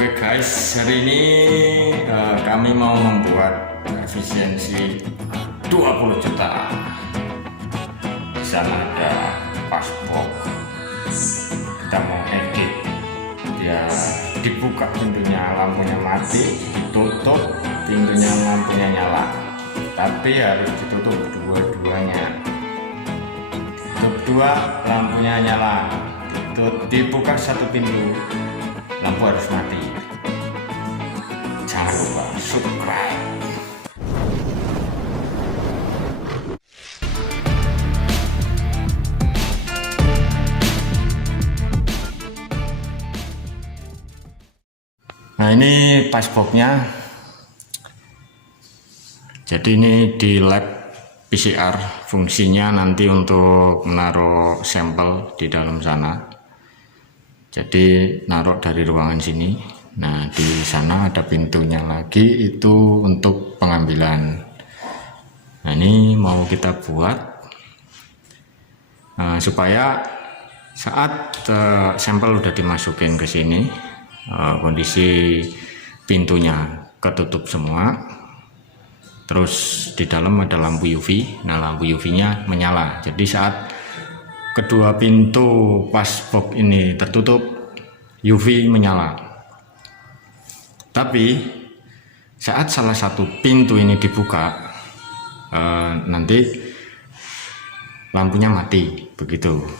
Oke guys, hari ini kami mau membuat efisiensi 20 juta. Di sana ada paspor. Kita mau edit, dia dibuka pintunya, lampunya mati, ditutup pintunya, lampunya nyala. Tapi harus ditutup dua-duanya. Tutup dua, lampunya nyala. Dibuka satu pintu, lampu harus mati. Jangan lupa subscribe. Nah, ini passbooknya. Jadi ini di lab PCR, fungsinya nanti untuk menaruh sampel di dalam sana. Jadi naruh dari ruangan sini. Nah, di sana ada pintunya lagi, itu untuk pengambilan. Nah, ini mau kita buat supaya saat sampel udah dimasukin ke sini, kondisi pintunya ketutup semua, terus di dalam ada lampu UV. Nah, lampu UV-nya menyala. Jadi saat kedua pintu passbook ini tertutup, UV menyala. Tapi saat salah satu pintu ini dibuka, nanti lampunya mati, begitu.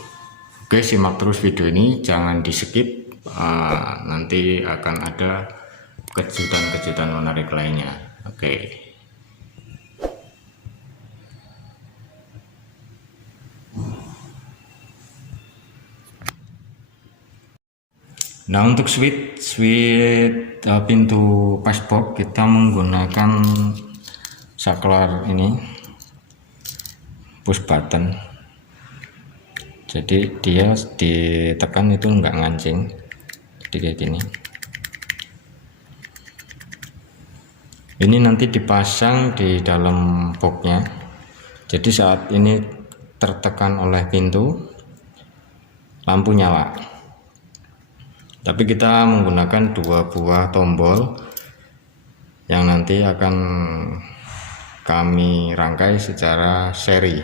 Oke, simak terus video ini, jangan di skip. Nanti akan ada kejutan-kejutan menarik lainnya. Oke. Nah, untuk switch pintu passbook kita menggunakan saklar ini, push button. Jadi dia ditekan itu enggak ngancing, jadi kayak gini. Ini nanti dipasang di dalam boxnya. Jadi saat ini tertekan oleh pintu, lampu nyala. Tapi kita menggunakan dua buah tombol yang nanti akan kami rangkai secara seri.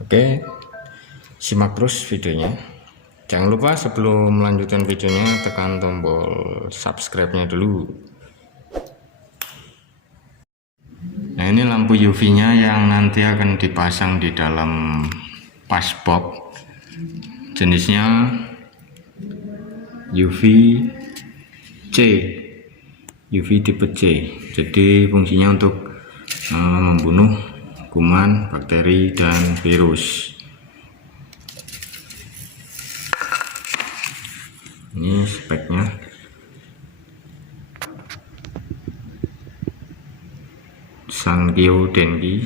Oke, simak terus videonya. Jangan lupa sebelum melanjutkan videonya tekan tombol subscribe-nya dulu. Nah, ini lampu UV-nya yang nanti akan dipasang di dalam passbook. Jenisnya UV tipe C. Jadi fungsinya untuk membunuh kuman, bakteri, dan virus. Ini speknya. Sankyo Denki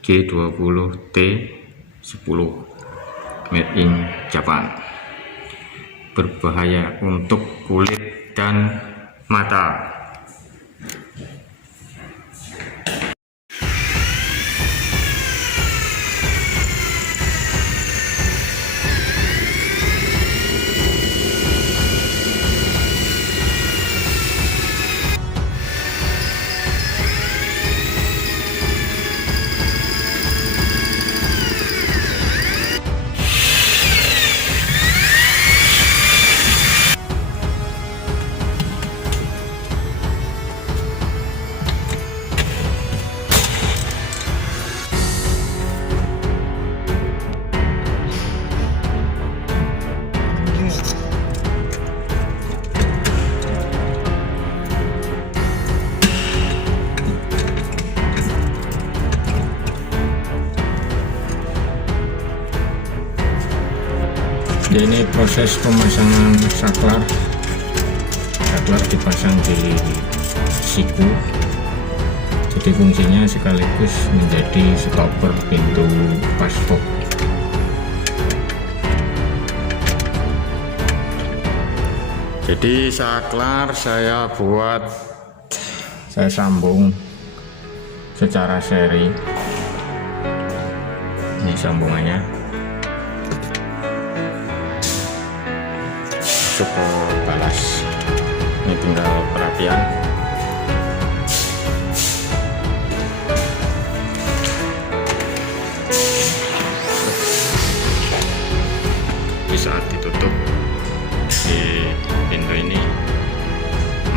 G20T10, made in Japan. Berbahaya untuk kulit dan mata. Ini proses pemasangan saklar dipasang di siku, jadi fungsinya sekaligus menjadi stopper pintu passbook. Jadi saklar saya sambung secara seri. Ini sambungannya. masuk ke balas. Ini tinggal perapian. Di saat ditutup, di pintu ini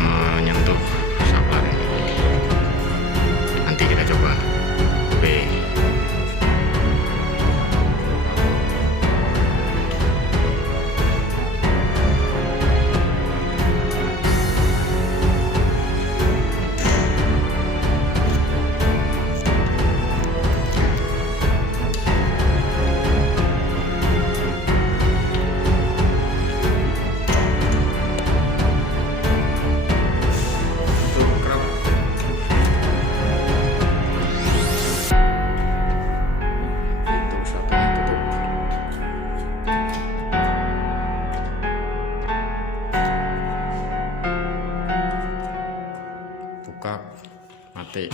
menyentuh saklar. Nanti kita coba B. Buka, mati.